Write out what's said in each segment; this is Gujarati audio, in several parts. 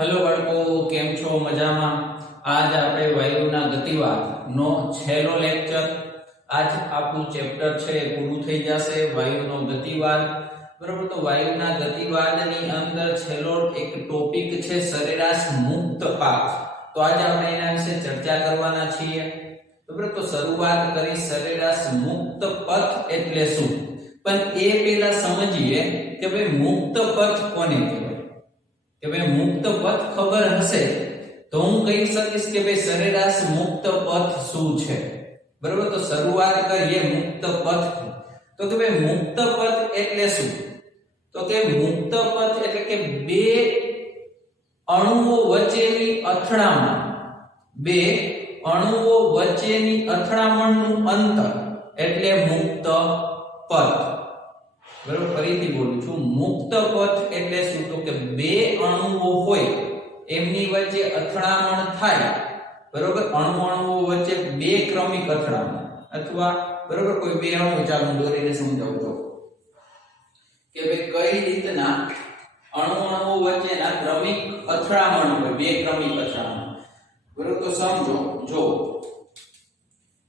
हेलो बाळको, केम छो? मजामां? आज આપણે વાયુના ગતિવાદનો છેલ્લો લેક્ચર, આજ આપણું ચેપ્ટર છે પૂરું થઈ જશે વાયુનો ગતિવાદ. બરાબર, તો વાયુના ગતિવાદની અંદર છેલ્લો એક ટોપિક છે સરેરાશ મુક્ત પાથ. તો આજે આપણે એના વિશે ચર્ચા કરવાના છીએ. બરાબર, તો શરૂઆત કરી સરેરાશ મુક્ત પથ એટલે શું, પણ એ પહેલા સમજીએ કે ભાઈ મુક્ત પથ કોને કહેવાય. કે ભાઈ મુક્ત પથ ખબર હશે તો હું કહી શકીશ કે ભાઈ સરેરાશ મુક્ત પથ શું છે. બરાબર, તો શરૂઆત કરીએ મુક્ત પથથી. તો કે ભાઈ મુક્ત પથ એટલે શું? તો કે મુક્ત પથ એટલે કે બે અણુઓ વચ્ચેની અથડામણ, બે અણુઓ વચ્ચેની અથડામણનું અંતર એટલે મુક્ત પથ. બરાબર, ફરીથી બોલું છું, મુક્ત પથ એટલે શું? તો કે બે અણુઓ હોય એમની વચ્ચે અથડામણ થાય. બરાબર, અણુઓ વચ્ચે બે ક્રમિક અથડામણ અથવા બરાબર કોઈ બે અણુ, ચાલો દોરીને સમજાવું તો કે ભાઈ કઈ રીતના અણુઓ વચ્ચેના ક્રમિક અથડામણ હોય, બે ક્રમિક અથડામણ. બરાબર, તો સમજો, જો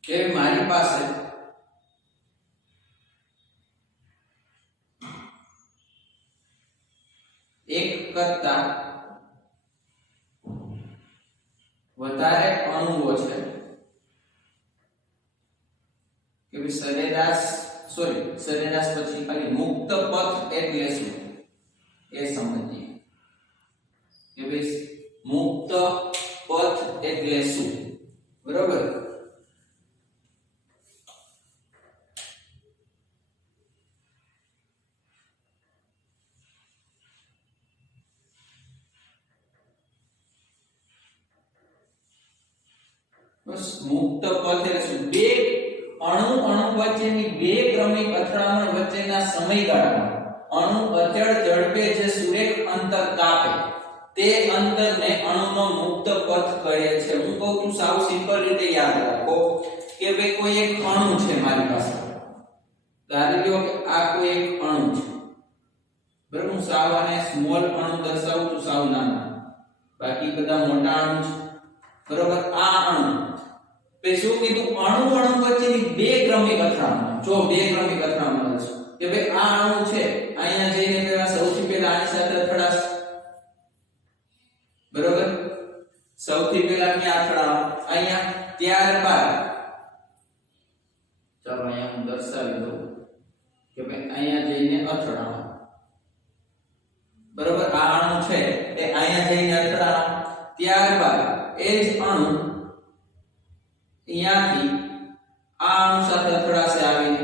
કે મારી પાસે એક કરતા વધારે અણુઓ છે કે સરેરાશ પછી ખાલી મુક્ત પથ એટલે શું એ સમજીએ કે ભાઈ મુક્ત પથ એટલે શું. બરાબર, મુક્ત પથ એટલે શું? બે અણુ વચ્ચેની બે ક્રમિક અથડામણ વચ્ચેના સમયગાળામાં અણુ અચળ ઝડપે જે સુરેખ અંતર કાપે તે અંતરને અણુનો મુક્ત પથ કહે છે. હું કહું છું સાવ સિમ્પલ રીતે યાદ રાખો કે ભાઈ કોઈ એક અણુ છે મારી પાસે, ધારી લો કે આ કોઈ એક અણુ છે. બરાબર, હું સાવ આને સ્મોલ અણુ દર્શાવું છું, સાવ નાના, બાકી બધા મોટા અણુ છે. બરાબર, આ અણુ પે શું કીધું? અણુ વચ્ચેની બે ક્રમિક અથડામણ. જો બે ક્રમિક અથડામણ છે કે ભાઈ આ અણુ છે, અહીંયા જઈને પેલા સૌથી પહેલા આની સાથે અથડાશે. બરાબર, સૌથી પહેલા ક્યાં અથડામણ? અહીંયા. ત્યારબાદ ચાલો અહીંયા હું દર્શાવી દઉં કે ભાઈ અહીંયા જઈને અથડામણ. બરાબર, આ અણુ છે એ અહીંયા જઈને અથડામણ. ત્યારબાદ એ જ અણુ અહીંયાથી આ અણુ સાથે અથડાશે આવીને.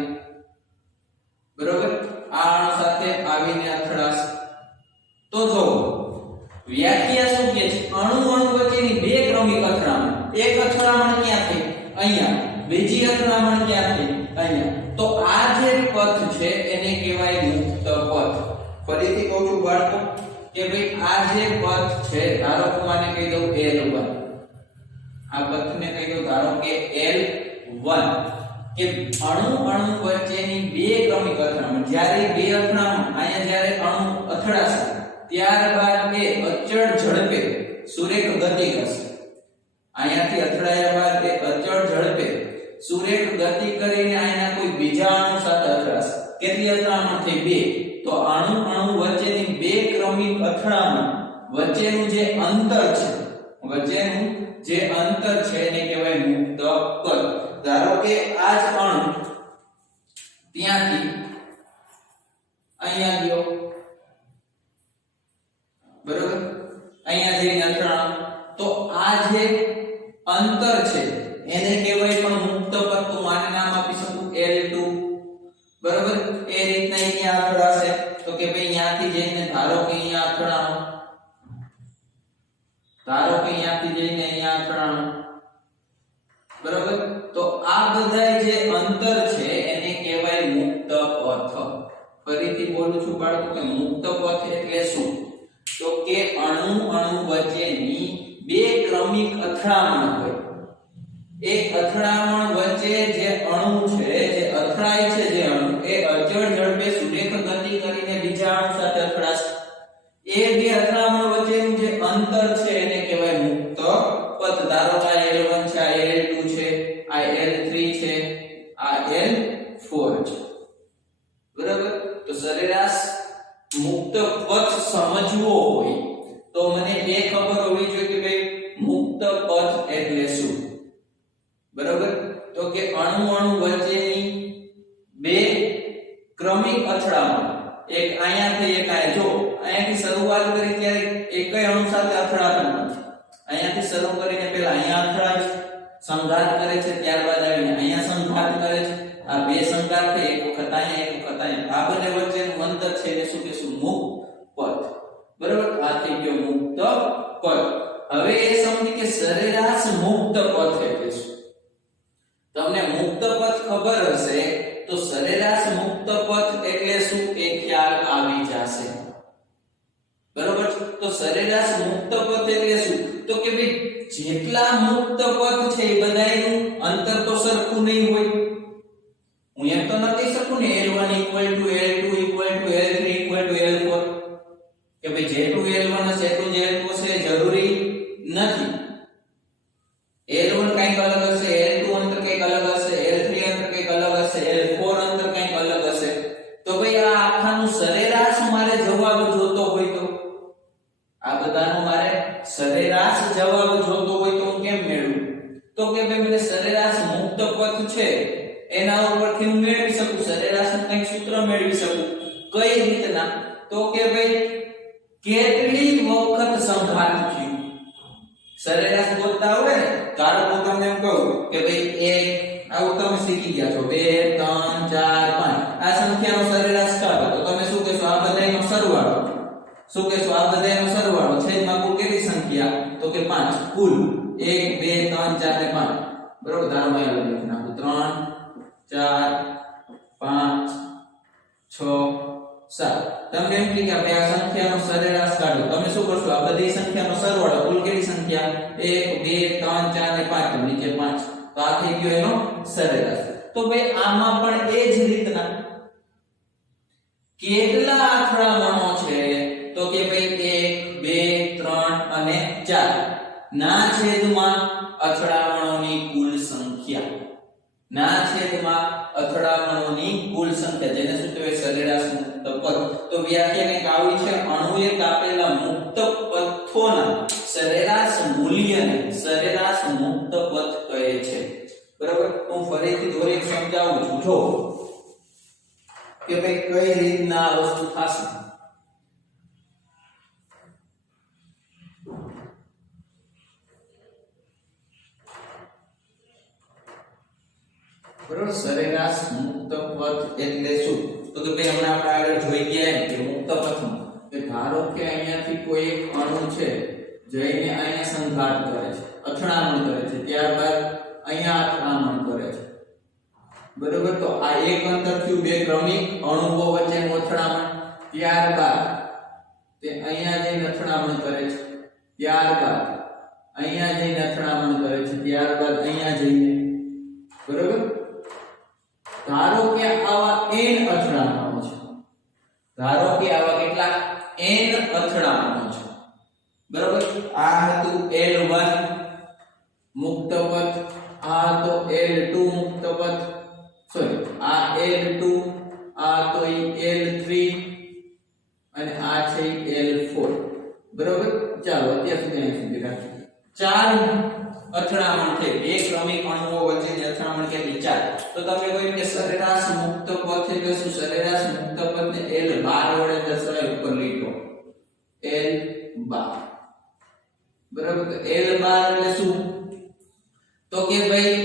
બરાબર, આ અણુ સાથે આવીને અથડાશે. તો જો વ્યાખ્યા શું કહે છે? અણુ વચ્ચેની બે ક્રમિક અથડામણ. એક અથડામણ ક્યાં થઈ? અહીંયા. બીજી અથડામણ ક્યાં થઈ? અહીંયા. તો આ જે પથ છે એને કહેવાય મુક્ત પથ. ફરીથી કહું છું બાળકો કે ભાઈ આ જે પથ છે, ધારો કે હું આને કહી દઉં L1, આ પથને કહી દઉં ધારો કે L1, કે અણુ વચ્ચેની બે ક્રમિક અથડામણ. જ્યારે બે અથડામણ અહીંયા જ્યારે અણુ અથડાશે ત્યારબાદ એ અચળ ઝડપે સુરેખ ગતિ કરશે. અહીંયાથી અથડાયા બાદ એ અચળ ઝડપે સુરેખ ગતિ કરીને અહીંના કોઈ બીજા અણુ સાથે અથડાશે. કેટલી અથડામણ થઈ? બે. તો અણુ વચ્ચેની બે ક્રમિક અથડામણ વચ્ચેનું જે અંતર છે એને કહેવાય મુક્ત પથ. ધારો કે આ જ અણુ ત્યાંથી અહીંયા ગયો, બરાબર, અહીંયા જઈને અથડામણ, તો આ જે અંતર છે એને કહેવાય પણ મુક્ત પથ. તો આને નામ આપી શકું L2. બરાબર, એ રીતના અહીંયા અથડાશે તો કે ભાઈ અહીંયાથી જઈને ધારો કે અહીંયા અથડાણો, બરાબર, તો આ બધા જે અંતર છે એને કહેવાય મુક્ત પથ. ફરીથી બોલું છું બાળકો કે મુક્ત પથ એટલે શું? તો કે અણુ વચ્ચેની બે ક્રમિક અથડામણ હોય. એક અથડામણ વચ્ચે જે અણુ છે, જે અથડાય છે, જે અણુ એ અચળ ઝડપે સુરેખ ગતિ કરીને બીજા અણુ સાથે અથડાશે. એ બે અથડામણ વચ્ચેનું જે અંતર છે એને કહેવાય મુક્ત પથ. ધારો કે આ L1 છે, આ L2 છે, આ L3 છે, આ L4 છે. બરાબર? તો સરેરાશ મુક્ત પથ સમજવો હોય તો મને એ ખબર હોવી જોઈએ કે ભાઈ મુક્ત પથ એટલે શું. બરાબર? તો કે અણુ વચ્ચેની બે ક્રમિક અથડામણ, એક અહીંયાથી એક આ, જો અહીંયાથી શરૂઆત કરી ત્યારે એકય અણુ સાથે અથડાતું નથી. અહીંયાથી શરૂ કરીને પહેલા અહીંયા અથડાય છે, સંઘાત કરે છે, ત્યારબાદ આવીને અહીંયા સંઘાત કરે છે. આ બે સંઘાત છે, એક વખત અહીંયા એક વખત અહીંયા. આ બંને વચ્ચેનું અંતર છે એ શું કહેશું? મુક્ત પથ. બરાબર? આ થઈ ગયો મુક્ત પથ. હવે એ સમજી કે સરેરાશ મુક્ત પથ એટલે શું. તમને મુક્ત પથ ખબર હશે તો સરેરાશ મુક્ત પથ એટલે શું એ ખ્યાલ આવી જશે. બરોબર? તો સરેરાશ મુક્ત પથ એટલે શું? તો કે ભાઈ જેટલા મુક્ત પથ છે એ બધાયનું અંતર તો સરખું નહીં હોય. હું એમ તો નથી શકું ને L1 = L2 = L3 = L4 કે ભાઈ જેટલું L1 હશે એટલું જ L2 હશે, જરૂરી નથી. L1 કંઈક અલગ હશે, L2 અંતર કંઈક અલગ હશે, L3 અંતર કંઈક અલગ હશે, L4 અંતર કંઈક અલગ હશે. તો ભાઈ આ આખાનું સરેરાશ મારે જવાબ જોતો હોય તો આ બધાનો મારે સરેરાશ જવાબ જોતો હોય તો હું કેમ મેળવું? તો કે ભાઈ મને સરેરાશ મુક્ત પથ છે એના ઉપરથી હું મેળવી શકું, સરેરાશનું કંઈક સૂત્ર મેળવી શકું. કઈ રીતના? તો કે ભાઈ કેટલી વખત સંઘાત થયું. સરેરાશ ગોતતા હોય ને, ધારો કે તમને એમ કહું કે ભાઈ એક આવું તમે શીખી ગયા છો 2 3 4 5 આ સંખ્યાનો સરેરાશ કાઢો તો તમે શું કહેશો? આ બધાયનો સરવાળો. શું કહેશો? આ બધાયનો સરવાળો. છેદમાં કુલ કેટલી સંખ્યા? તો કે 5. કુલ 1 2 3 4 ને 5. બરોબર? ધારો મેં લખી નાખું 3 4 5 6 7. તમને એમ કે ભાઈ આ સંખ્યાનો સરેરાશ કાઢો. તમે શું કરશો? આ બધી સંખ્યાનો સરવાળો. કુલ કેટલી સંખ્યા? 1 2 3 4 ને 5. તો નીચે 5. તો આ થઈ ગયો એનો સરેરાશ. તો ભાઈ આમાં પણ એ જ રીતના કેટલા અથડામણો છે? તો કે ભાઈ 1 2 3 અને 4 ના છેદમાં અથડામણોની કુલ સંખ્યા. ના છેદમાં અથડામણોની કુલ સંખ્યા, જેને શું કહેવાય? સરેરાશ મુક્ત પથ. તો વ્યાખ્યા કંઈક આવી છે: અણુએ કાપેલા મુક્ત પથોના સરેરાશ મૂલ્યને સરેરાશ મુક્ત પથ કહે છે. બરાબર? હું ફરીથી દોરી સમજાવું છું. જો કે ભાઈ કઈ રીતના આ વસ્તુ થશે. બરાબર? સરેરાશ મુક્ત પથ એટલે શું? તો કે ભાઈ હમણાં આપણે આગળ જોઈ ગયા એમ કે મુક્ત પથમાં કે ધારો કે અહીંયાથી કોઈ એક અણુ છે જઈને અહીંયા સંઘાત કરે છે, અથડામણ કરે છે, ત્યારબાદ અહીંયા અથડામણ કરે છે. બરાબર? તો આ એક અંતર થયું બે ક્રમિક અણુઓ વચ્ચેનું અથડામણ. ત્યારબાદ તે અહીંયા જઈને અથડામણ કરે છે, ત્યારબાદ અહીંયા જઈને અથડામણ કરે છે, ત્યારબાદ અહીંયા જઈને. બરાબર? ધારો કે આવા n અથડામણો છે. ધારો કે આવા કેટલા n અથડામણો છે. બરાબર? આ હતું L1 મુક્ત પથ, આ તો L2 મુક્ત પથ, સોરી આ L2, આ તો L3 અને આ છે L4. બરાબર? ચાલો અત્યાર સુધી અહીં સુધી રાખીએ. 4 અથડામણ છે, બે ક્રમિક અણુઓ વચ્ચેની અથડામણ કેટલી? 4. તો તમે કહ્યું કે સરેરાશ મુક્ત પથ એટલે શું? સરેરાશ મુક્ત પથને L12 વડે દર્શાવાય ઉપર લીટો L12. બરાબર? તો L12 એટલે શું? તો કે ભાઈ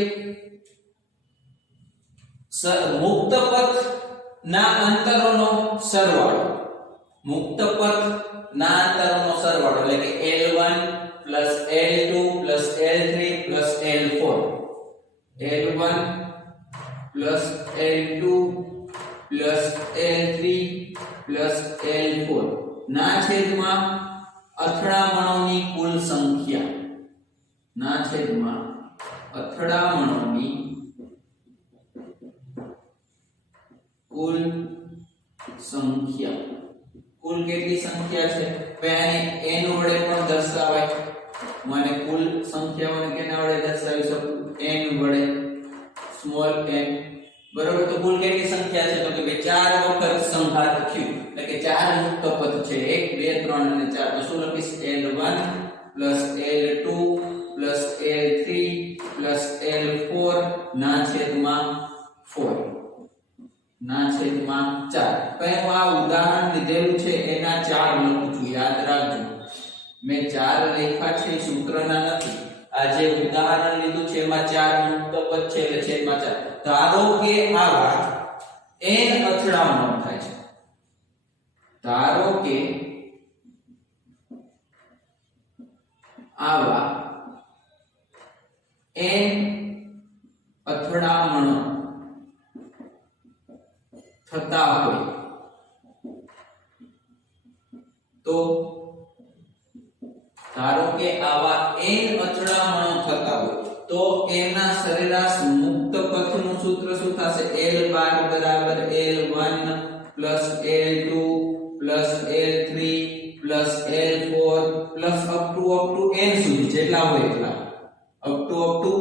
મુક્ત પથ ના અંતરોનો સરવાળો. મુક્ત પથ ના અંતરોનો સરવાળો એટલે કે L1 L2 L3 L4. L1 L2 L3 L4 ના છેદમાં અથડામણોની કુલ સંખ્યા. ના છેદમાં અથડામણોની કુલ સંખ્યા. કુલ કેટલી સંખ્યા છે? ભાઈ આને n વડે પણ દર્શાવાય. મને કુલ સંખ્યાઓને કેના વડે દર્શાવી શકું? n વડે, સ્મોલ n. બરોબર, તો કુલ કેટલી સંખ્યા છે? તો કે ભાઈ 4 વખત સંઘાત થયું, એટલે કે 4 મુક્ત પદ છે. 1 2 3 અને 4. તો શું લખીશ? L1 L2 L3 L4 ના છેદમાં 4 ના છેદમાં 4. કઈ હું આ ઉદાહરણ લીધેલું છે એના 4 લખું છું, યાદ રાખજો. મેં 4 લખ્યા છે, સૂત્રના નથી. આ જે ઉદાહરણ લીધું છે એમાં 4 મુક્ત પદ છે એટલે છેદમાં 4. ધારો કે આવા n અથડામણો થાય છે. ધારો કે આવા n અથડામણો થતા હોય તો ધારો કે આવા n અથડામણો થતા હોય તો એના સરેરાશ મુક્ત પથનું સૂત્ર શું થશે? L12 બરાબર L1 plus L2 plus L3 plus L4 plus up to n સુધી, જેટલા હોય એટલા, અપ ટુ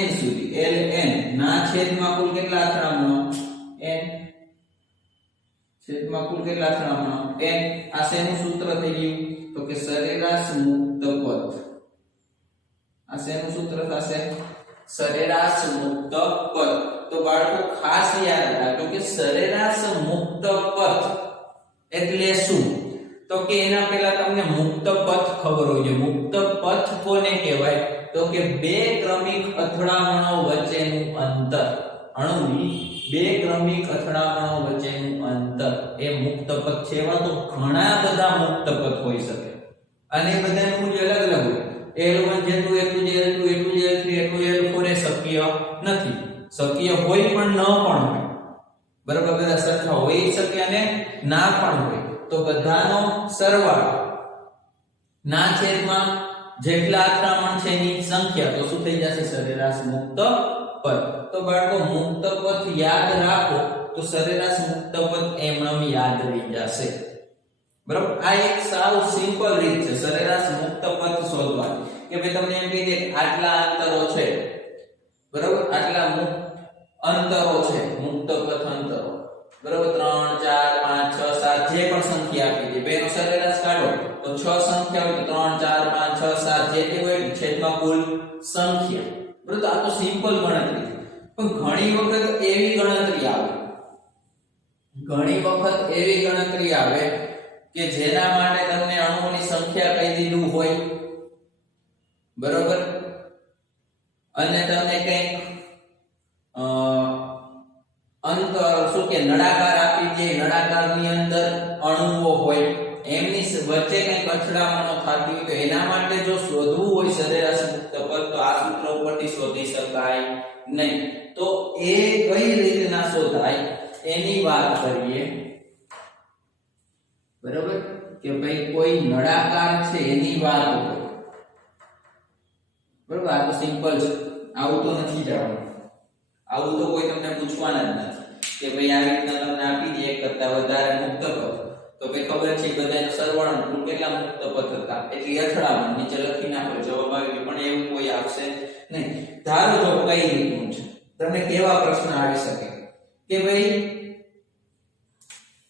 n સુધી, Ln ના છેદમાં કુલ કેટલા અથડામણો? n છેદમાં કુલ કેટલા અથડામણો? n. આ શેનું સૂત્ર થઈ ગયું? તો કે સરેરાશ મુક્ત પથ. આ શેનું સૂત્ર થશે? સરેરાશ મુક્ત પથ. તો બાળકો ખાસ યાદ રાખજો કે સરેરાશ મુક્ત પથ એટલે શું? તો કે એના પહેલા તમને મુક્ત પથ ખબર હોય છે. મુક્ત પથ કોને કહેવાય? તો કે બે ક્રમિક અથડામણો વચ્ચેનું અંતર. અણુની બે ક્રમિક અથડામણો વચ્ચેનું અંતર એ મુક્ત પથ છે. એવા તો ઘણા બધા મુક્ત પથ હોઈ શકે અને બધાનું મૂલ્ય અલગ અલગ હોય. L1 જેટલું એટલું જ L2 એટલું જ L3 એટલું L4 એ શક્ય નથી. શક્ય હોય પણ ન પણ હોય. બરાબર, બધા સરખા હોઈ શકે અને ના પણ હોય. તો બધાનો સરવાળો ના છેદમાં જેટલા અથડામણ છે એની સંખ્યા, તો શું થઈ જશે? સરેરાશ મુક્ત પથ. તો બાળકો મુક્ત પથ યાદ રાખો તો સરેરાશ મુક્ત પથ એમનેમ યાદ રહી જશે. બરાબર, આ એક સાવ સિમ્પલ રીત છે સરેરાશ મુક્ત પથ શોધવાની. કે ભાઈ તમને એમ કહી દે આટલા અંતરો છે, બરાબર, આટલા અંતરો છે, મુક્ત પથ અંતરો, બરાબર, 3 4 5 6 7 જે પણ સંખ્યા આપી દે, બેનો સરેરાશ કાઢો તો 6 સંખ્યા હોય તો 3 4 5 6 7 જેટલી હોય છેદમાં કુલ સંખ્યા. બરાબર, તો આ તો સિમ્પલ ગણતરી છે. પણ ઘણી વખત એવી ગણતરી આવે કે જેના માટે તમને અણુઓની સંખ્યા કહી દીધું હોય, બરોબર, અને તમને કંઈક અંતર શું કે નળાકાર આપી દે, નળાકારની અંદર અણુઓ હોય, એમની વચ્ચે કંઈક અથડામણો થતી હોય તો એના માટે જો શોધવું હોય સરેરાશ મુક્ત પથ તો આ સૂત્ર ઉપરથી શોધી શકાય નહીં. તો એ કઈ રીતના શોધાય એની વાત કરીએ. બરાબર, કે ભાઈ કોઈ નળાકાર છે એની વાત હોય. બરાબર, આ તો સિમ્પલ છે, આવું તો નથી જવાનું. આવું તો કોઈ તમને પૂછવાના જ નથી કે ભાઈ આવી રીતના તમને આપી દે એક કરતા વધારે મુક્ત પથ તો ભાઈ ખબર છે બધાનો સરવાળો કુલ કેટલા મુક્ત પથ હતા એટલી અથડામણ નીચે લખી નાખો, જવાબ આવી. પણ એવું કોઈ આવશે નહીં. ધારો જો કઈ રીતનું છે, તમને કેવા પ્રશ્ન આવી શકે કે ભાઈ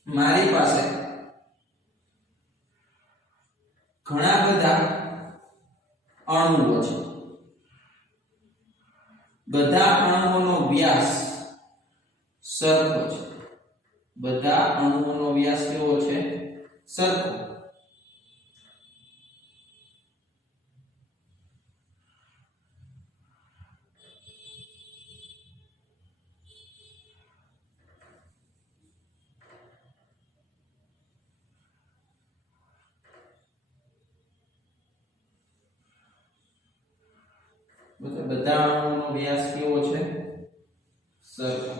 મારી પાસે ઘણા બધા અણુઓ છે, બધા અણુઓનો વ્યાસ સરખો છે, બધા અણુઓનો વ્યાસ કેવો છે? સરખો. બધા અણુઓનો વ્યાસ કેવો છે? સરખો.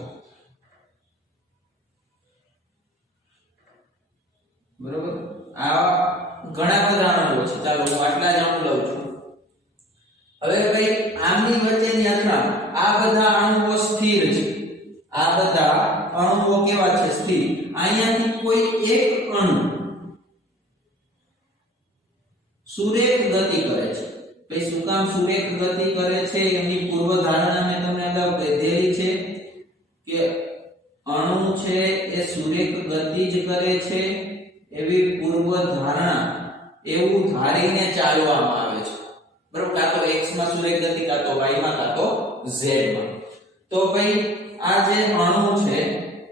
બરોબર, આ ઘણા બધા અણુઓ છે. ચાલો હું આટલા જ અણુ લઉં છું. હવે ભાઈ આમની વચ્ચેની અથડામણ, આ બધા અણુઓ સ્થિર છે, આ બધા અણુઓ કેવા છે? સ્થિર. અહીંયાથી કોઈ એક અણુ સુરેખ ગતિ કરે છે। ભાઈ શું કામ સુરેખ ગતિ કરે છે એની પૂર્વ ધારણા મેં તમને અગાઉ કહેલી છે કે અણુ છે એ સુરેખ ગતિ જ કરે છે એવી પૂર્વ ધારણા એવું ધારીને ચાલવામાં આવે છે, બરાબર। કાં તો x માં સુરેખ ગતિ, કાં તો y માં, કાં તો z માં। તો ભાઈ આ જે અણુ છે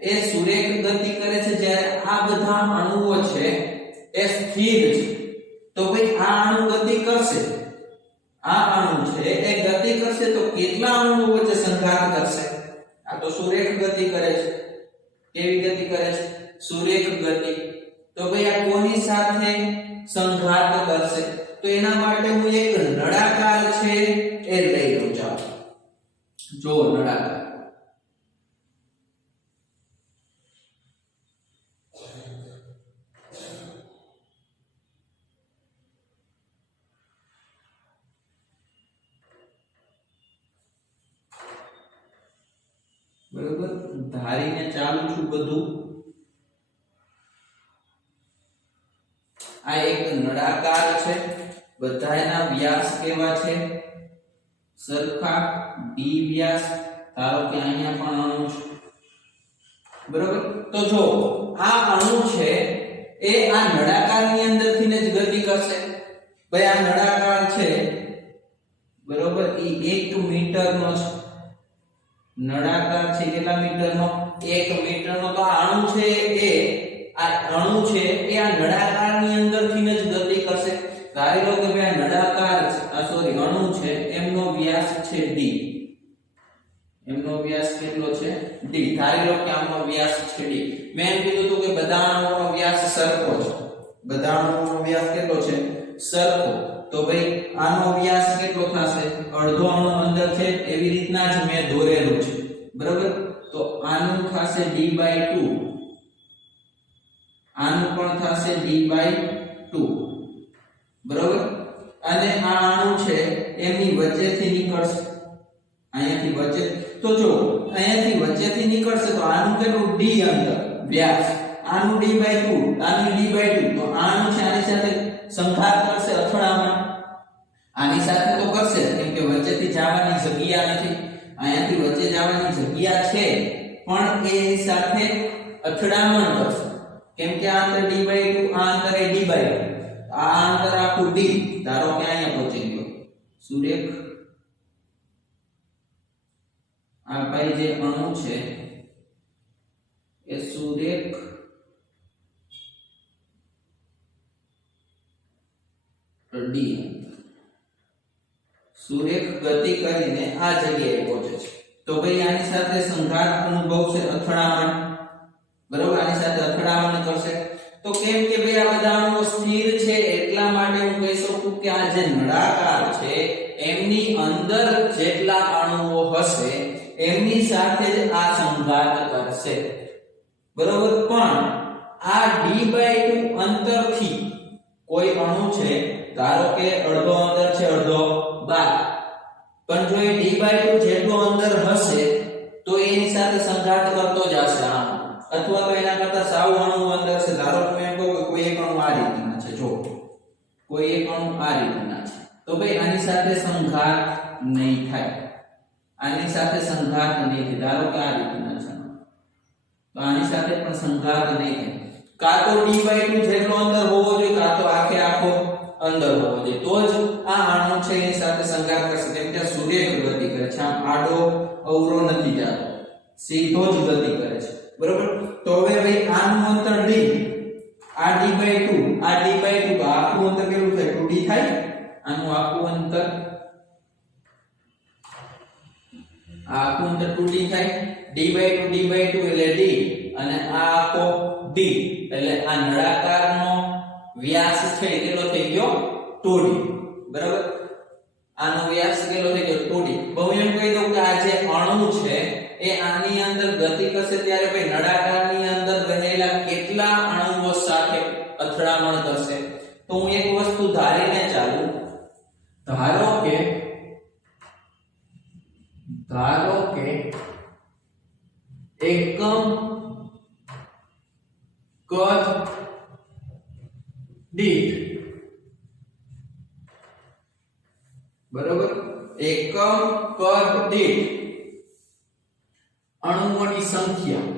એ સુરેખ ગતિ કરે છે જ્યારે આ બધા અણુઓ છે એ સ્થિર છે। તો ભાઈ આ અણુ ગતિ કરશે, આ અણુ છે એ ગતિ કરશે તો કેટલા અણુઓ વચ્ચે સંઘાત કરશે? આ તો સુરેખ ગતિ કરે છે। કેવી ગતિ કરે છે? સુરેખ ગતિ। તો ભાઈ આ કોની સાથે સંઘાત કરશે? તો એના માટે હું એક નળાકાર છે એ લઈ લઉં। ચાલો જો નળાકાર, બરોબર, ધારીને ચાલુ છું બધું। આ એક નળાકાર છે, બધાયના વ્યાસ કેવા છે? સરખા d વ્યાસ। ધારો કે અહીંયા પણ અણુ છે, બરોબર। તો જો આ અણુ છે એ આ નળાકારની અંદરથી જ ગતિ કરશે। ભાઈ આ નળાકાર છે, બરોબર, એ 1 મીટરનો છે। નળાકાર છે કેટલા મીટરનો? 1 મીટરનો। તો આ અણુ છે એ આ નળાકારની અંદરથી જ ગતિ કરશે। ધારી લો કે ભાઈ આ નળાકાર અણુ છે એમનો વ્યાસ છે d, એમનો વ્યાસ કેટલો છે? d। ધારી લો કે આનો વ્યાસ છે d। મેં એમ કીધું હતું કે બધા અણુઓનો વ્યાસ સરખો છે, બધા અણુઓનો વ્યાસ કેટલો છે? સરખો। તો ભાઈ આનો વ્યાસ કેટલો થશે? અડધો અણુ અંદર છે એવી રીતના જ મેં દોરેલું છે, બરાબર। તો આનું થશે d/2, આનું પણ થશે d/2, બરાબર। અને આ અણુ છે એમની વચ્ચેથી નીકળશે, અહીંયાથી વચ્ચે। તો જો અહીંયાથી વચ્ચેથી નીકળશે તો આનું કેટલું? d અંતર વ્યાસ, આનું d/2, આનું d/2। તો આનું છે આની સાથે સંઘાત કરશે, અથડામણ આની સાથે તો કરશે કેમ કે વચ્ચેથી જવાની જગ્યા નથી, અહીંયાથી વચ્ચે જવાની જગ્યા છે પણ એની સાથે અથડામણ કરશે કેમ કે આ અંતર d/2, આ અંતર એ d/2, આ અંતર આખું d। ધારો કે અહીંયા પહોંચી ગયો સુરેખ, આ ભાઈ જે અણુ છે એ સુરેખ d, સુરેખ ગતિ કરીને આ જગ્યાએ પહોંચે છે। તો ભાઈ આની સાથે સંઘાત અનુભવશે, અથડામણ, બરાબર, આની સાથે અથડામણ કરશે। તો કેમ કે ભાઈ આ બધા અણુઓ સ્થિર છે એટલા માટે હું કહી શકું કે આ જે નળાકાર છે એમની અંદર જેટલા અણુઓ હશે એમની સાથે જ આ સંઘાત કરશે, બરાબર। પણ આ d/2 અંતરથી કોઈ અણુ છે, ધારો કે અડધો અંદર છે, અડધો બહાર, પણ જો એ d/2 જેટલો અંદર હશે તો એની સાથે સંઘાત કરતો જ હશે આ, અથવા તો એના કરતા સાવ અણુ અંદર છે। ધારો કે એમ કહું કે કોઈ એક અણુ આ રીતના છે, જો કોઈ એક અણુ આ રીતના છે, તો ભાઈ આની સાથે સંઘાત નહીં થાય, આની સાથે સંઘાત નહીં થાય। ધારો કે આ રીતના છે તો આની સાથે પણ સંઘાત નહીં થાય। કાં તો d/2 જેટલો અંદર હોવો જોઈએ, કાં તો આખે આખો અંદર હોવો જોઈએ, તો જ આ અણુ છે એની સાથે સંઘાત કરશે કેમ કે સુરેખ ગતિ કરે છે, આમ આડો અવરો નથી જતો, સીધો જ ગતિ કરે છે, બરોબર। તો હવે ભાઈ આનું અંતર d, આ d/2, આ d/2, તો આખું અંતર કેટલું થાય? 2d થાય। આનું આખું અંતર, આખું અંતર 2d થાય। d/2 એટલે d, અને આ આખો d, એટલે આ નળાકારનો વ્યાસ છે કેટલો થઈ ગયો? 2d, બરાબર। આનો વ્યાસ કેટલો થઈ ગયો? 2d। બહુ એમ કહી દઉં કે આ જે અણુ છે એ આની અંદર ગતિ કરશે ત્યારે ભાઈ નળાકારની અંદર રહેલા કેટલા અણુઓ સાથે અથડામણ કરશે? તો હું એક વસ્તુ ધારીને ચાલુ, ધારો કે એકમ કદ દીઠ બરોબર એકમ કદ દીઠ અણુઓની સંખ્યા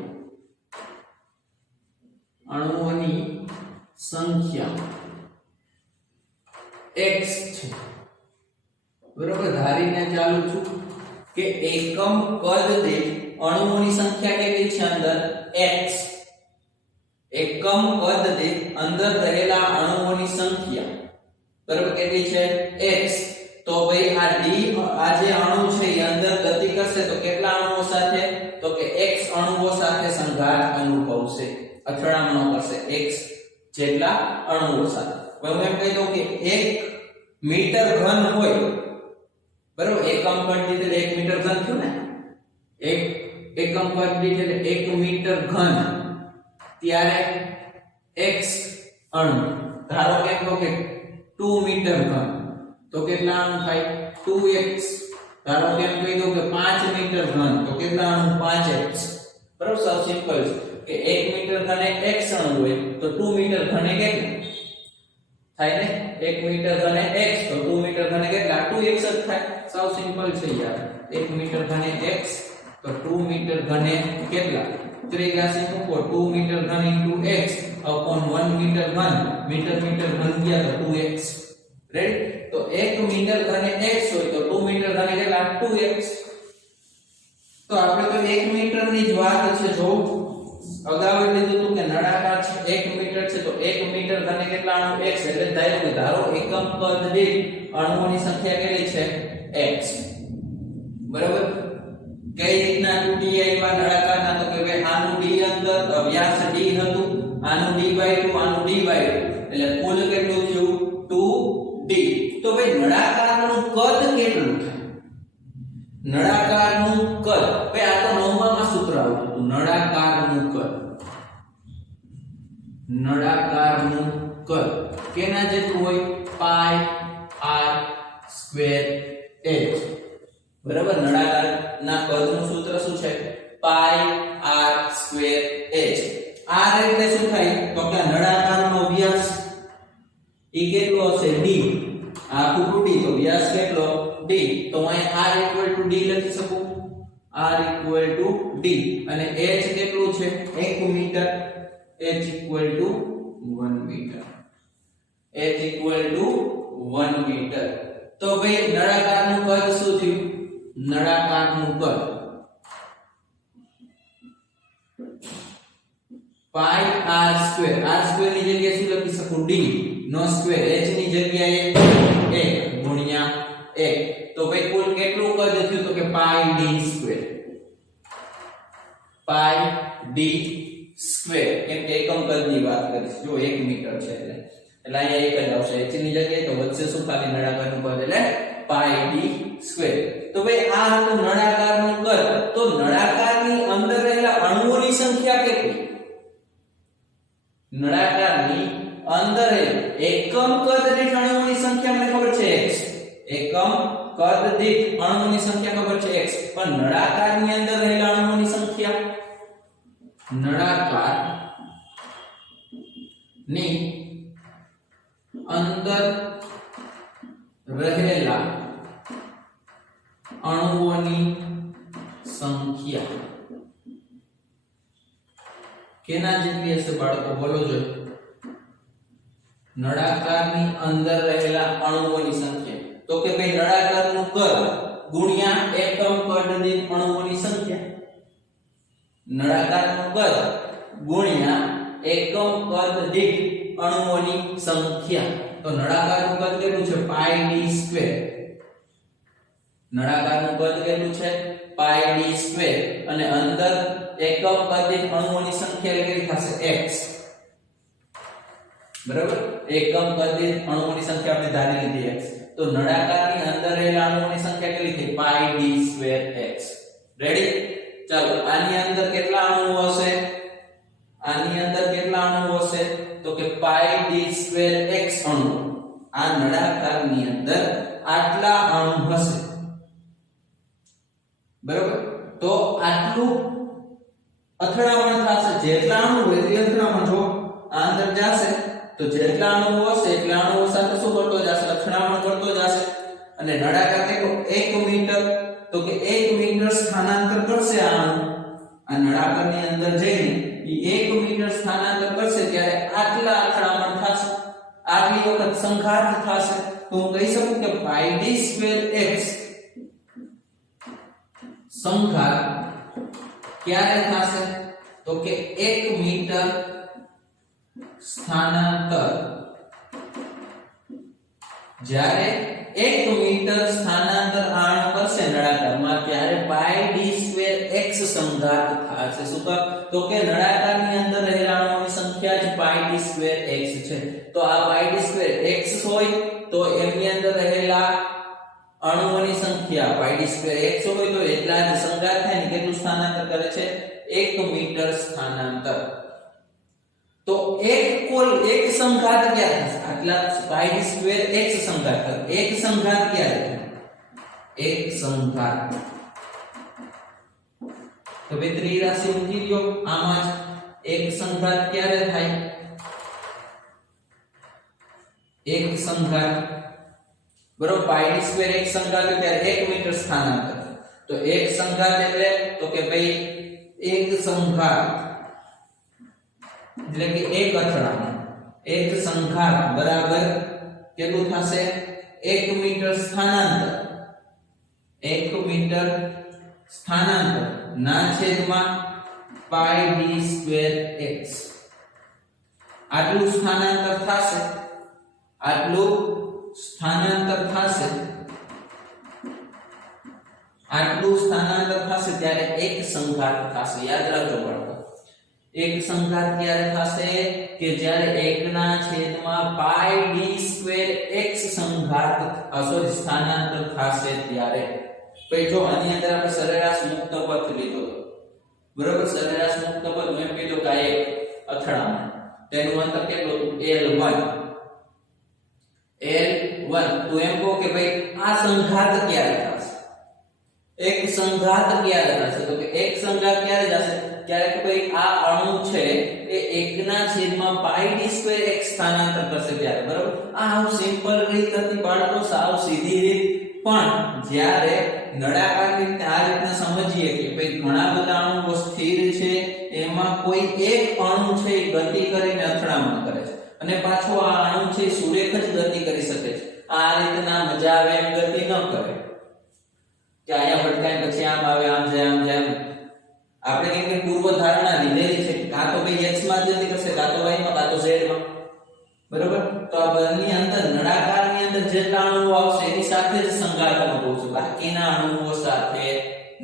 x છે બરોબર ધારીને ચાલુ છું કે એકમ કદ દીઠ અણુઓની સંખ્યા કેટલી છે અંદર x એકમ કદ દીઠ અંદર રહેલા અણુઓની સંખ્યા બરોબર કેટલી છે x તો ભાઈ આ d આ જે અણુ છે એ અંદર ગતિ કરશે તો કેટલા અણુઓ સાથે તો કે x અણુઓ સાથે સંઘાત અનુભવશે અથડામણો કરશે x જેટલા અણુઓ સાથે હવે હું એમ કહી દઉં કે 1 મીટર ઘન હોય બરોબર એકમ કદ દીઠ 1 મીટર ઘન થયું ને એકમ કદ દીઠ એટલે 1 મીટર ઘન ત્યારે x અણુ ધારો કે કહો કે 2 મીટર ઘન તો કેટલા અણુ થાય 2x ધારો કે એમ કહી દઉં કે 5 મીટર ઘન તો કેટલા અણુ 5x બરાબર સાવ સિમ્પલ છે કે 1 મીટર ઘને x અણુ હોય તો 2 મીટર ઘને કેટલા થાય ને 1 મીટર ઘને x તો 2 મીટર ઘને કેટલા 2x જ થાય સાવ સિમ્પલ છે યાર 1 મીટર ઘને x તો 2 મીટર ઘને કેટલા ત્રિરાશી મૂકો 2 મીટર ઘન * x upon 1 મીટર ઘન મીટર ઘન ગયા તો 2x રેડી તો 1 મીટર ઘને x હોય તો 2 મીટર ઘને કેટલા 2x તો આપણે તો 1 મીટર ની જ વાત છે જો અગાઉ લીધું હતું કે નળાકાર છે 1 મીટર છે તો 1 મીટર ઘને કેટલા અણુ x એટલે ધારો એકમ કદ દીઠ અણુઓની સંખ્યા કેટલી છે x બરાબર કઈ રીતના 2d આવ્યા નળાકારના તો કે ભાઈ આનું d અંદર વ્યાસ d હતું આનું d/2 આનું d/2 એટલે કુલ કેટલું થયું 2d તો ભાઈ નળાકારનું કદ કેટલું થાય નળાકારનું કદ ભાઈ આ તો નવમામાં સૂત્ર આવતું હતું નળાકારનું કદ કેના જેટલું હોય પાઈ r સ્ક્વેર h બરાબર નળાકારના કદનું સૂત્ર શું છે પાઈ r સ્ક્વેર h r એટલે શું થાય તો કે નળાકારનો વ્યાસ એ કેટલો હશે d આખું 2d તો વ્યાસ કેટલો d તો અહીં r = d લખી શકું r = d અને h કેટલું છે 1 metre h = 1 metre h = 1 metre તો ભાઈ નળાકારનું કદ શું થયું નળાકારનું કદ પાઈ r સ્ક્વેર ની જગ્યાએ શું લખી શકું d નો સ્ક્વેર h ની જગ્યાએ 1 ગુણ્યા 1 તો ભાઈ કુલ કેટલું કદ થયું તો કે પાઈ d સ્ક્વેર કેમ કે એકમ કદની વાત કરીશ જો 1 મીટર છે એટલે અહીંયા 1 જ આવશે h ની જગ્યાએ તો વચ્ચે શું ખાલી નળાકારનું કદ એટલે પાઈ d સ્ક્વેર તો ભાઈ આ હતું નળાકારનું કદ તો નળાકારની અંદર રહેલા અણુઓની સંખ્યા કેટલી નળાકારની અંદર એકમ કદ દીઠ અણુઓની સંખ્યા મને ખબર છે x એકમ કદ દીઠ અણુઓની સંખ્યા ખબર છે x પણ નળાકારની અંદર રહેલા અણુઓની સંખ્યા નળાકારની અંદર રહેલા અણુઓની સંખ્યા કેના જેટલી હશે બાળકો બોલો જો નળાકારની અંદર રહેલા અણુઓની સંખ્યા તો કે ભાઈ નળાકારનું કદ ગુણ્યા એકમ કદ દીઠ અણુઓની સંખ્યા નળાકારનું કદ ગુણ્યા એકમ કદ દીઠ અણુઓની સંખ્યા તો નળાકારનું કદ કેટલું છે પાઈ d સ્ક્વેર નળાકારનું કદ કેટલું છે પાઈ d સ્ક્વેર અને અંદર એકમ કદ દીઠ અણુઓની સંખ્યા કેટલી થશે x બરાબર એકમ કદ દીઠ અણુઓની સંખ્યા આપણે ધારી લીધી x તો નળાકારની અંદર રહેલા અણુઓની સંખ્યા કેટલી થઈ પાઈ d સ્ક્વેર x રેડી ચાલો આની અંદર કેટલા અણુઓ હશે આની અંદર કેટલા અણુઓ હશે તો કે પાઈ d સ્ક્વેર x અણુ આ નળાકારની અંદર આટલા અણુ હશે બરાબર તો આટલું અથડામણ થશે જેટલા અણુ હોય તે અથડામણ જો આ અંદર જશે તો જેટલા અણુઓ હશે એટલા અણુઓ સાથે શું કરતો જશે અથડામણ કરતો જશે અને અને નળાકાર કેટલો 1 મીટર, તો કે 1 મીટર સ્થાનાંતર કરશે આ અણુ આ નળાકારની અંદર જઈને એ 1 મીટર સ્થાનાંતર કરશે ત્યારે આટલા અથડામણ થશે, આટલી વખત સંઘાત થશે. તો હું કહી શકું કે πd²x સંઘાત ક્યારે થશે? તો કે 1 મીટર સ્થાનાંતર, જ્યારે 1 મીટર સ્થાનાંતર આણ કરશે નળાકારમાં ત્યારે πd²x સંઘાત થશે. શું કર? તો કે નળાકારની અંદર રહેલા અણુઓની સંખ્યા જ πd²x છે. તો આ πd²x હોય તો એની અંદર રહેલા અણુઓની સંખ્યા πd²x હોય તો એટલા જ સંઘાત થાય ને કેટલું સ્થાનાંતર કરે છે? 1 મીટર સ્થાનાંતર. તો એક સંઘાત ક્યારે થશે? આટલા πd²x સંઘાત કરે. એક સંઘાત ક્યારે થાય? એક સંઘાત તો બે ત્રિરાશી મૂકી દો આમાં જ. એક સંઘાત ક્યારે થાય? એક સંઘાત બરોબર πd²x સંઘાત ત્યારે 1 મીટર સ્થાનાંતર. તો એક સંઘાત એટલે તો કે ભાઈ એક સંઘાત એટલે કે એક અથડામણ, એક સંઘાત બરાબર કેટલું થશે? 1 મીટર સ્થાનાંતર, 1 મીટર સ્થાનાંતર ના છેદમાં πd²x. આટલું સ્થાનાંતર થશે, આટલું સ્થાનાંતર થશે, આટલું સ્થાનાંતર થશે ત્યારે એક સંઘાત થશે. યાદ રાખજો બાળકો, એક સંઘાત ક્યારે થશે? કે જ્યારે 1/πd²x સંઘાત સ્થાનાંતર થશે ત્યારે. પછી જો આની અંદર આપણે સરેરાશ મુક્ત પથ લીધો બરોબર, સરેરાશ મુક્ત પથ મેં કીધું કે એક અથડામણ તેનું અંતર કેટલું? L1. તો એમ કહો કે ભાઈ આ સંઘાત ક્યારે થશે? એક સંઘાત ક્યારે થશે? તો કે એક સંઘાત ક્યારે થશે? ક્યારે કે ભાઈ આ અણુ છે એ 1/πd²x સ્થાનાંતર કરશે ત્યારે. બરોબર, આ આવ સિમ્પલ રીત હતી બાળકો, સાવ સીધી રીત. પણ જ્યારે નળાકારની આ રીતના સમજીએ કે ભાઈ ઘણા બધા અણુઓ સ્થિર છે, એમાં કોઈ એક અણુ છે એ ગતિ કરીને અથડામણ કરે છે અને પાછો આ અણુ છે સુરેખ જ ગતિ કરી શકે છે. આ રીતના મજા આવે એમ ગતિ ન કરે કે અહીંયા ભટકાય પછી આમ આવે, આમ જાય, આમ જાય. આપણે કેમ કે પૂર્વ ધારણા લીધેલી છે કાં તો ભાઈ x માં ગતિ કરશે, કાં તો y માં, કાં તો z માં. બરોબર, તો આ બંનેની અંદર નળાકારની અંદર જેટલા અણુઓ આવશે એની સાથે જ સંઘાત અનુભવશે, બાકીના અણુઓ સાથે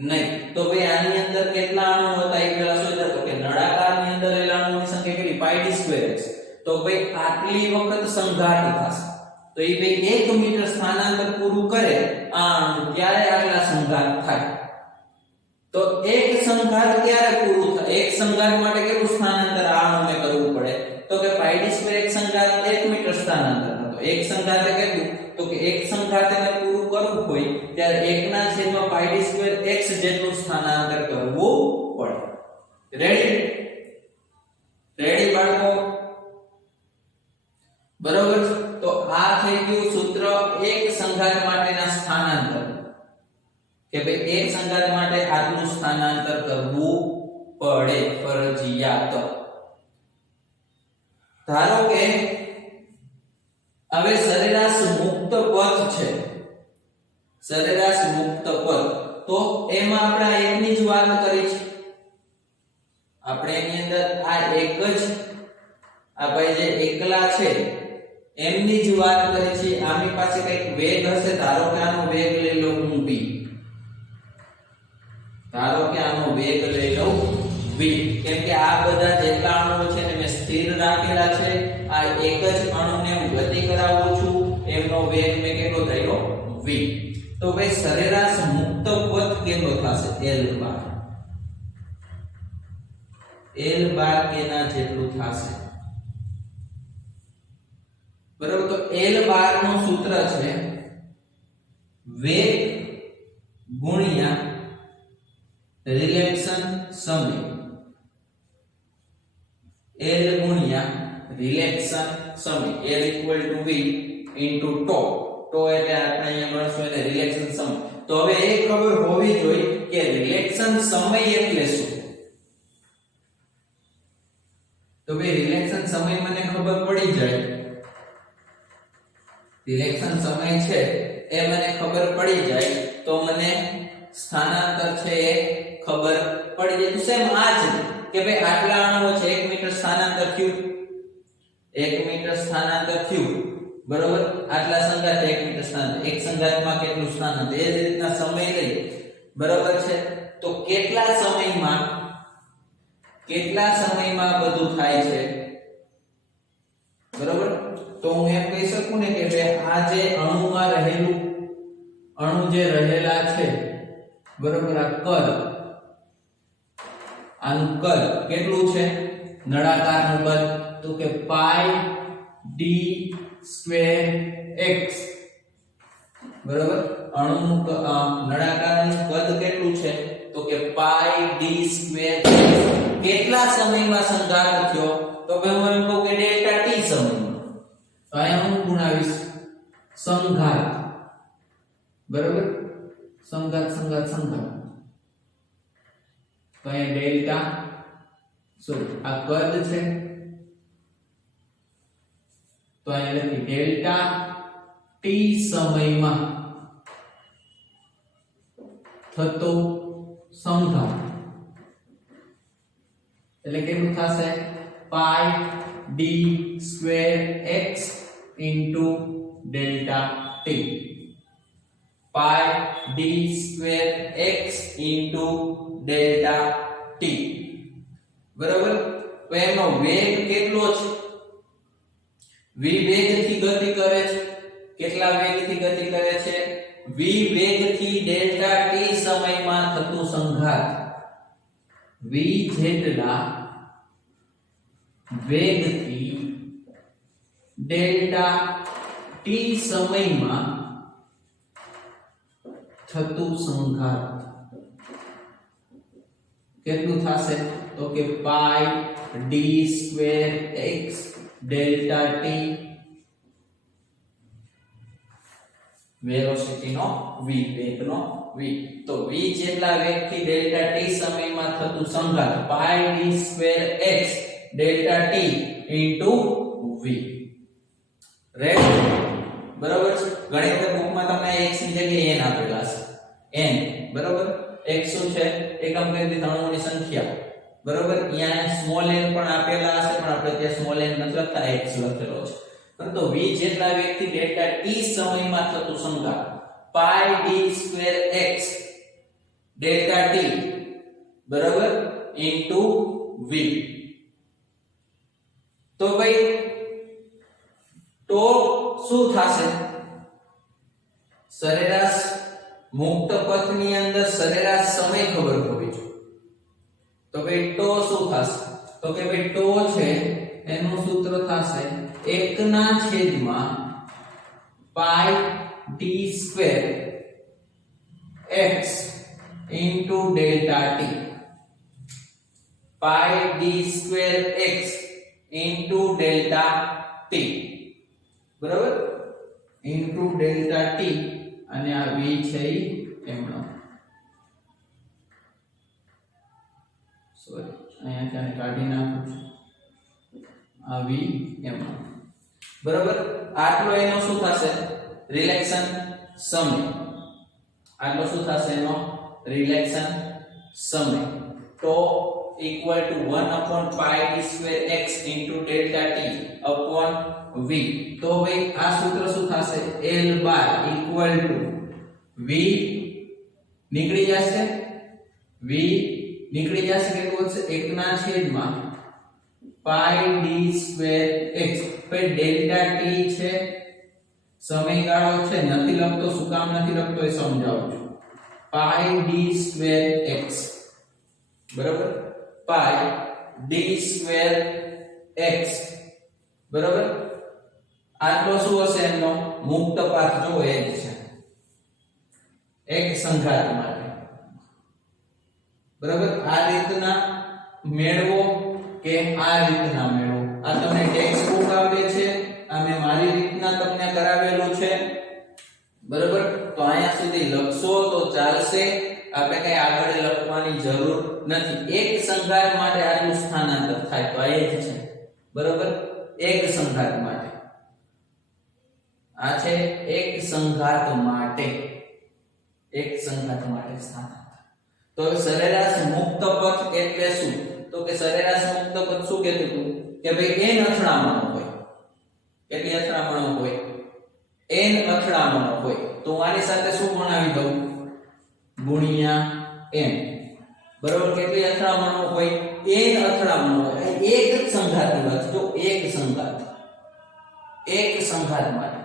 નહીં. તો ભાઈ આની અંદર કેટલા અણુઓ હતા એ પહેલા શોધો. તો કે નળાકારની અંદર રહેલા અણુઓની સંખ્યા કેટલી? πd²x. તો ભાઈ આટલી વખત સંઘાત થશે. તો એ ભાઈ 1 મીટર સ્થાનાંતર પૂરું કરે આ અણુ ત્યારે આટલા સંઘાત થાય. તો એક સંઘાત ક્યારે પૂરું થાય? એક સંઘાત માટે કેટલું સ્થાનાંતર આ અણુને કરવું પડે? તો કે πd²x સંઘાત 1 મીટર સ્થાનાંતર. તો એક સંઘાતે કેટલું? તો કે એક સંઘાતે પૂરું કરવું હોય ત્યારે 1/πd²x જેટલું સ્થાનાંતર કરવું પડે. રેડી? રેડી બાળકો? બરોબર. તો આ થઈ ગયું સૂત્ર એક સંઘાત માટેના સ્થાનાંતર કે ભાઈ એક સંઘાત માટે આટલું સ્થાનાંતર કરવું પડે ફરજિયાત. ધારો કે હવે સરેરાશ મુક્ત પથ છે, સરેરાશ મુક્ત પથ. તો એમાં આપણે એકની જ વાત કરી છે. આપણે એની અંદર આ એક જ આ ભાઈ જે એકલા છે એમની જ વાત કરી છે. આની પાસે કઈક વેગ હશે. ધારો કે આનો વેગ લઈ લો હું v. ધારો કે આનો વેગ લઈ લઉં v. કેમ કે આ બધા જેટલા અણુઓ છે ને મેં સ્થિર રાખેલા છે. આ એક જ અણુને હું ગતિ કરાવું છું, એમનો વેગ મેં કેટલો થયો? v. તો ભાઈ સરેરાશ મુક્ત પથ કેટલો થશે? L કેના જેટલું થશે? બરાબર. તો L નું સૂત્ર છે વેગ ગુણ્યા રિલેક્શન સમય. L ગુણ્યા રિલેક્શન સમય. L = v * τ. એટલે આપણે અહીંયા ગણશું એટલે રિલેક્શન સમય. તો હવે એ ખબર હોવી જોઈએ કે રિલેક્શન સમય એટલે શું. તો ભાઈ રિલેક્શન સમય મને ખબર પડી જાય, રિલેક્શન સમય છે એ મને ખબર પડી જાય તો મને સ્થાનાંતર છે એ ખબર પડી જાય. તો સેમ આ જ કે ભાઈ આટલા અણુઓ છે 1 મીટર સ્થાનાંતર થયું, 1 મીટર સ્થાનાંતર થયું, બરોબર. આટલા સંઘાત 1 મીટર સ્થાનાંતર, એક સંઘાતમાં કેટલું સ્થાનાંતર, એ જ રીતના સમય લઈ, બરોબર છે. તો કેટલા સમયમાં બધું થાય છે, બરોબર. તો હું એમ કહી શકું ને કે ભાઈ આ જે અણુમાં રહેલું, અણુ જે રહેલા છે, બરોબર, આ કદ, આનું કદ કેટલું છે, નળાકારનું કદ, તો કે પાઈ ડી સ્ક્વેર એક્સ, બરોબર. અણુનું નળાકારનું કદ કેટલું છે, તો કે પાઈ ડી સ્ક્વેર. કેટલા સમયમાં સંઘાત થયો, તો કે હું એમ કહું કે ડેલ્ટા ટી સમયમાં. તો અહીંયા હું ગુણાવીશ સંઘાત, બરોબર, સંઘાત. તો અહીંયા ડેલ્ટા, સોરી આ કદ છે, તો અહીંયા લખી ડેલ્ટા ટી સમયમાં થતો સંઘાત એટલે કેટલું થશે, પાઈ d square x into delta T, પાઈ d square x into delta t, બરાબર. તો એનો વેગ કેટલો છે, v વેગથી ગતિ કરે છે, કેટલા વેગથી ગતિ કરે છે, v વેગથી ડેલ્ટા ટી સમયમાં થતું સંઘાત, v જેટલા વેગથી ડેલ્ટા ટી સમયમાં થતું સંઘાત કેટલું થશે, તો કે pi d square x delta t, velocity નો v, વેગનો v. તો v જેટલા વેગથી ડેલ્ટા ટી સમયમાં થતું સંઘાત pi d square x delta t into v. રેડ, બરાબર છે. ઘણી વખત બુકમાં તમને x ની જગ્યાએ n આપેલા છે, n, બરાબર. x શું છે, એકમ કેન્દ્રિત અણુઓની સંખ્યા, બરાબર. અહીંયા સ્મોલ n પણ આપેલા હશે, પણ આપણે ત્યાં સ્મોલ n નથી લખતા, x લખેલો છે. પરંતુ v જેટલા વેગથી ડેલ્ટા ટી સમયમાં થતું સંઘાત pi d square x delta t, બરાબર, ઇન્ટુ v. તો ભાઈ તો શું થશે, સરેરાશ મુક્ત પથની અંદર સરેરાશ સમય ખબર હોવી જોઈએ. તો ભાઈ તો શું થશે, તો કે ભાઈ તો છે એનું સૂત્ર થશે 1/, પાઈ d square x into delta T, પાઈ d square x into delta t, બરાબર, ઇન્ટુ ડેલ્ટા ટી. અને આ v છે એમનો, સોરી અહીંયા ક્યાં કાઢી નાખું છું, આ v એમનો, બરાબર. આટલો એનો શું થશે, રિલેક્શન સમય. આટલો શું થશે એનો રિલેક્શન સમય. તો equal to 1 pi d square x into delta t upon v. તો ભાઈ આ સૂત્ર શું થશે, L by equal to v નીકળી જશે, v નીકળી જશે, કેટલું હશે 1/, pi d square x. ભાઈ ડેલ્ટા t છે, સમયગાળો છે, નથી લખતો, શું કામ નથી લખતો એ સમજાવું છું. pi d square x, બરાબર, pi d square x, બરાબર. આટલો શું હશે એનો મુક્ત પાથ, જો એ જ છે એક સંઘાત માટે, બરાબર. આ રીતના મેળવો કે આ રીતના મેળવો, આ તમને ટેક્સ્ટ બુક આપે છે, આ મેં મારી રીતના તમને કરાવેલું છે, બરોબર, તો અહીંયા સુધી લખશો તો ચાલશે, આપણે કઈ આગળ લખવાની જરૂર નથી. એક સંઘાત માટે આટલું સ્થાનાંતર થાય તો આ એ જ છે. બરોબર, એક સંઘાત માટે આ છે એક સંઘાત માટે, એક સંઘાત માટે સ્થાનાંતર. તો સરેરાશ મુક્ત પથ એટલે શું? તો કે સરેરાશ મુક્ત પથ શું કહેતું હતું કે ભાઈ n અથડામણો હોય. કેટલી અથડામણો હોય? n અથડામણો હોય. તો આની સાથે શું ગણાવી દઉં? ગુણ્યા n. બરોબર, કેટલી અથડામણો હોય? n અથડામણો હોય. એક જ સંઘાતની વાત છે. તો એક સંઘાત, એક સંઘાત માટે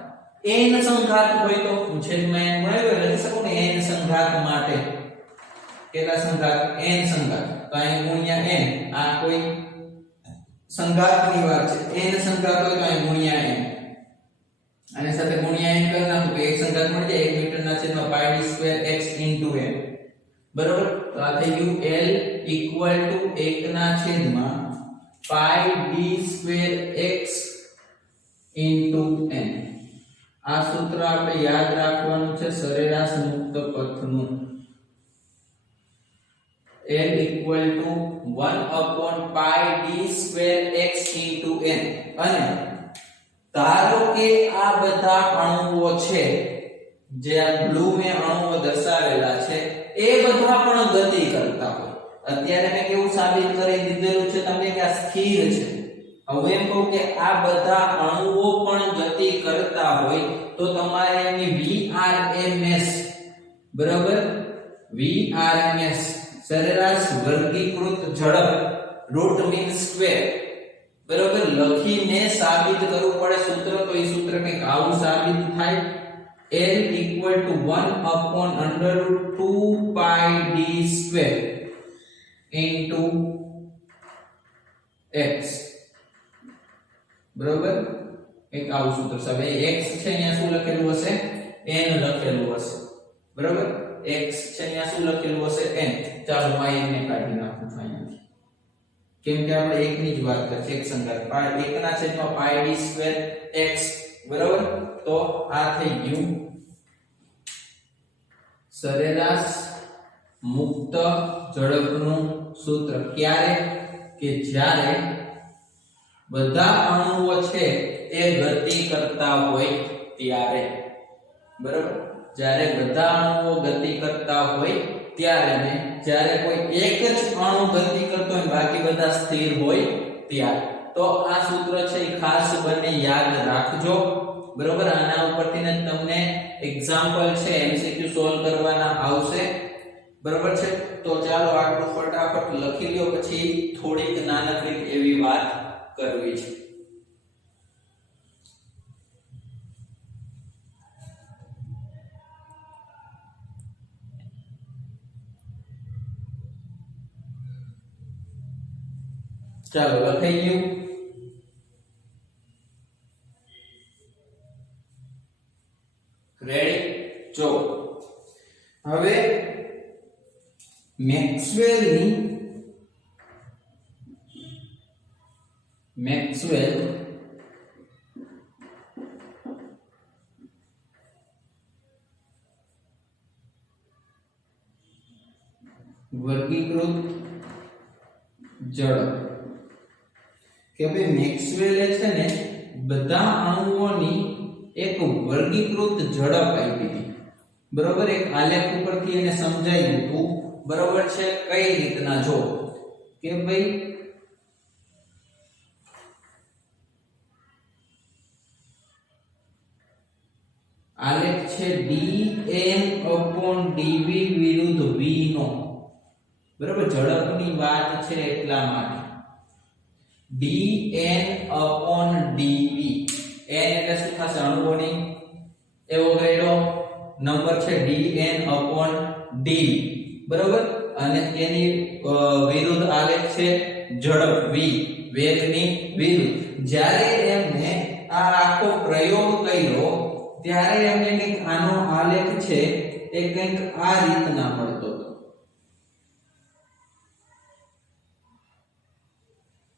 n સંઘાત હોય તો છેદમાં n મળ્યો લખી શકો ને n સંઘાત માટે. કેટલા સંઘાત? n સંઘાત. તો અહીં ગુણ્યા n, આ કોઈ સંઘાતની વાત છે. n સંઘાત હોય તો અહીં ગુણ્યા n, આની સાથે ગુણ્યા n કરી નાખો તો એક સંઘાત મળી જાય. 1 મીટરના છેદમાં પાઈ d square x into n. બરોબર, તો આ થઈ ગયું l ઇક્વલ ટુ 1 ના છેદમાં પાઈ d square x into n. આ સૂત્ર આપણે યાદ રાખવાનું છે સરેરાશ મુક્ત પથનું. l equal to 1 upon pi d square x into n. અને ધારો કે આ બધા અણુઓ છે જે આ બ્લુ મે અણુઓ દર્શાવેલા છે એ બધા પણ ગતિ કરતા હોય. અત્યારે મેં કેવું સાબિત કરી દીધેલું છે તમને કે આ સ્થિર છે. હવે એમ કહું કે આ બધા અણુઓ પણ ગતિ કરતા હોય તો તમારે એની VRMS, બરાબર, VRMS સરેરાશ વર્ગીકૃત ઝડપ રૂટ મીન સ્ક્વેર, બરાબર, લખીને સાબિત કરવું પડે સૂત્ર. તો એ સૂત્ર કંઈક આવું સાબિત થાય. L equal to 1 upon under root 2 pi d square into x. બરોબર, એક આવું સૂત્ર છે. હવે x છે અહીંયા શું લખેલું હશે? n લખેલું હશે. બરોબર, x છે અહીંયા શું લખેલું હશે? n. ચાલો y ને કાઢી નાખું છું અહીંયાથી, કેમ કે આપણે એક ની જ વાત કરીએ છીએ. એક સંઘાત પાઈ 1 ના છેદમાં પાઈ d સ્ક્વેર x. બરોબર, તો આ થઈ ગયું સરેરાશ મુક્ત ઝડપનું સૂત્ર. ક્યારે? કે જ્યારે બધા અણુઓ છે એ ગતિ કરતા હોય ત્યારે. બરાબર, જ્યારે બધા અણુઓ ગતિ કરતા હોય ત્યારે, ને જ્યારે કોઈ એક જ અણુ ગતિ કરતો હોય બાકી બધા સ્થિર હોય ત્યારે. તો આ સૂત્ર છે એ ખાસ બને યાદ રાખજો. બરોબર, આના ઉપરથી ને તમને એક્ઝામ્પલ છે MCQ સોલ્વ કરવાના આવશે. બરોબર છે, તો ચાલો આટલું ફટાફટ લખી લ્યો, પછી થોડીક નાનકડી એવી વાત કરવી છે. ચાલો લખાઈ ગયું. રેડી? જો હવે મેક્સવેલ વર્ગીકૃત ઝડપ, કે ભાઈ મેક્સવેલે છે ને બધા અણુઓની એક વર્ગીકૃત ઝડપ આપી દીધી. બરોબર, એક આલેખ ઉપરથી એને સમજાયું હતું. બરોબર છે, કઈ રીતના? જો કે ભાઈ આલેખ છે dm/dv વિરુદ્ધ v નો. બરોબર, ઝડપની વાત છે એટલા માટે dn/dv. n એટલે શું થશે? અણુઓની એવો ગયેલો નંબર છે dn/dv. બરોબર, અને એની વિરુદ્ધ આલેખ છે ઝડપ v, વેગની વિરુદ્ધ. જ્યારે એમને આ આખો પ્રયોગ કર્યો ત્યારે એમને કંઈક આનો આલેખ છે એ કંઈક આ રીતના મળતો હતો.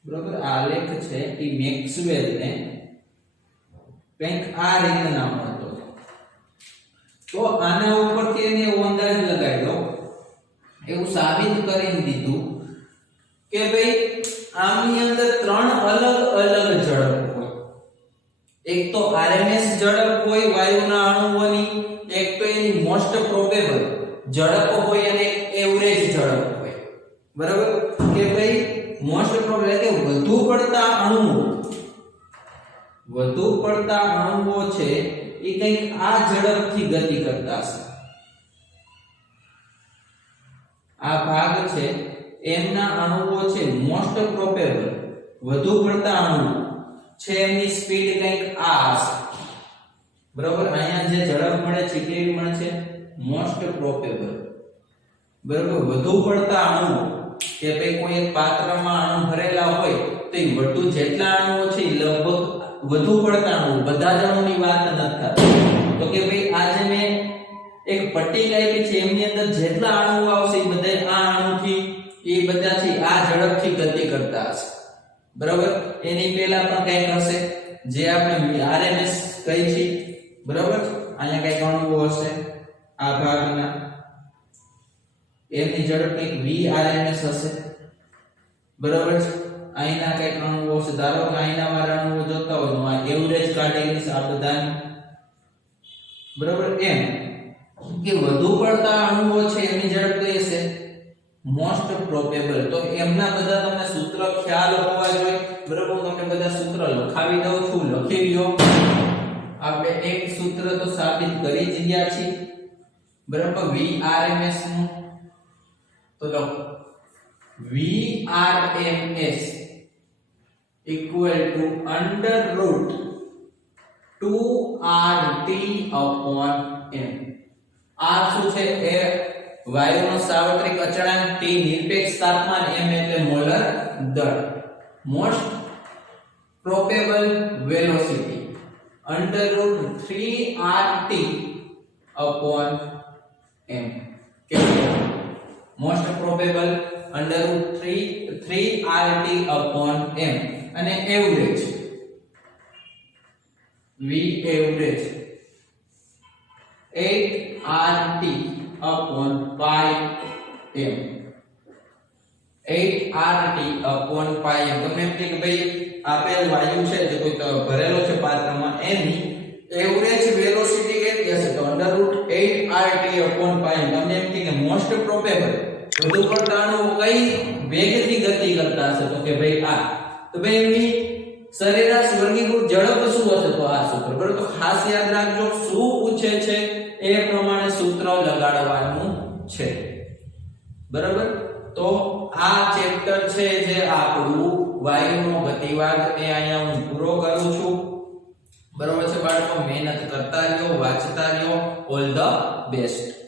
બરોબર, આલેખ છે એ મેક્સવેલ ને કંઈક આ રીતના મળતો હતો. તો આના ઉપરથી એને એવો અંદાજ લગાવી દો, એવું સાબિત કરી દીધું કે ભાઈ આમની અંદર ત્રણ અલગ અલગ ઝડપ હોય. એક તો આરએમએસ ઝડપ હોય વાયુના અણુઓની, એક તો એની મોસ્ટ પ્રોબેબલ ઝડપ હોય અને એક એવરેજ ઝડપ હોય. બરાબર કે ભાઈ મોસ્ટ પ્રોબેબલ એટલે વધુ પડતા અણુઓ છે એ કંઈક આ ઝડપથી ગતિ કરતા હશે. આ ભાગ છે એમના અણુઓ છે મોસ્ટ પ્રોબેબલ વધુ પડતા અણુઓ છે, એમની સ્પીડ કંઈક આ હશે. બરાબર અહીંયા જે ઝડપ મળે છે કેવી મળે છે? Most probable. બરાબર વધુ પડતા અણુઓ કે ભાઈ કોઈ એક પાત્રમાં અણુ ભરેલા હોય તો એ વધુ જેટલા અણુઓ છે લગભગ વધુ પડતા અણુ, બધા જ અણુની વાત નથી થતી. તો કે ભાઈ આજે મેં એક પટ્ટી કાપી છે એમની અંદર જેટલા અણુઓ આવશે એ બધા આ અણુથી એ બધાથી આ ઝડપથી ગતિ કરતા હશે. બરાબર એની પહેલા પણ કંઈક હશે જે આપણે આરએમએસ કહી છે. બરાબર અહીંયા કંઈક અણુઓ હશે આ ભાગના, એમની ઝડપ કંઈક વીઆરએમએસ હશે. બરાબર અહીંના કંઈક અણુઓ હશે. ધારો કે અહીંના મારા અણુઓ જોતા હોય તો આ એવરેજ કાઢેલી છે આ બધાની. બરાબર એમ કે વધુ પડતા અણુઓ છે એની ઝડપ કઈ હશે? Most probable. તો એમના બધા તમને સૂત્ર ખ્યાલ હોવા જોઈએ. બરાબર હું તમને બધા સૂત્ર લખાવી દઉં છું, લખી લ્યો. આપણે એક સૂત્ર તો સાબિત કરી જ ગયા છીએ. બરાબર વીઆરએમએસ નું તો લખો VRMS equal to under root 2RT upon M. R શું છે? એ વાયુનો સાર્વત્રિક અચળાંક, T નિરપેક્ષ તાપમાન, M એટલે મોલર દળ. Most probable velocity under root 3RT upon M. Most probable under root 3RT upon M. અને average V average 8RT upon pi M. 8RT upon pi M. તમને એમ કે ભાઈ આપેલ વાયુ છે જે કોઈ ભરેલો છે પાત્રમાં એની એવરેજ વેલોસિટી કેટલી હશે? તો under root 8RT upon pi M. તમને એમ કે મોસ્ટ પ્રોબેબલ વધુ પડતા અણુઓ કઈ વેગથી ગતિ કરતા હશે? તો કે ભાઈ આ. તો ભાઈ એની સરેરાશ વર્ગીકૃત ઝડપ શું હશે? તો આ સૂત્ર. બરાબર તો ખાસ યાદ રાખજો શું પૂછે છે એ પ્રમાણે સૂત્ર લગાડવાનું છે. બરાબર તો આ ચેપ્ટર છે જે આપણું વાયુનો ગતિવાદ એ અહીંયા હું પૂરો કરું છું. બરાબર છે બાળકો, મહેનત કરતા રહ્યો, વાંચતા રહ્યો. All the best.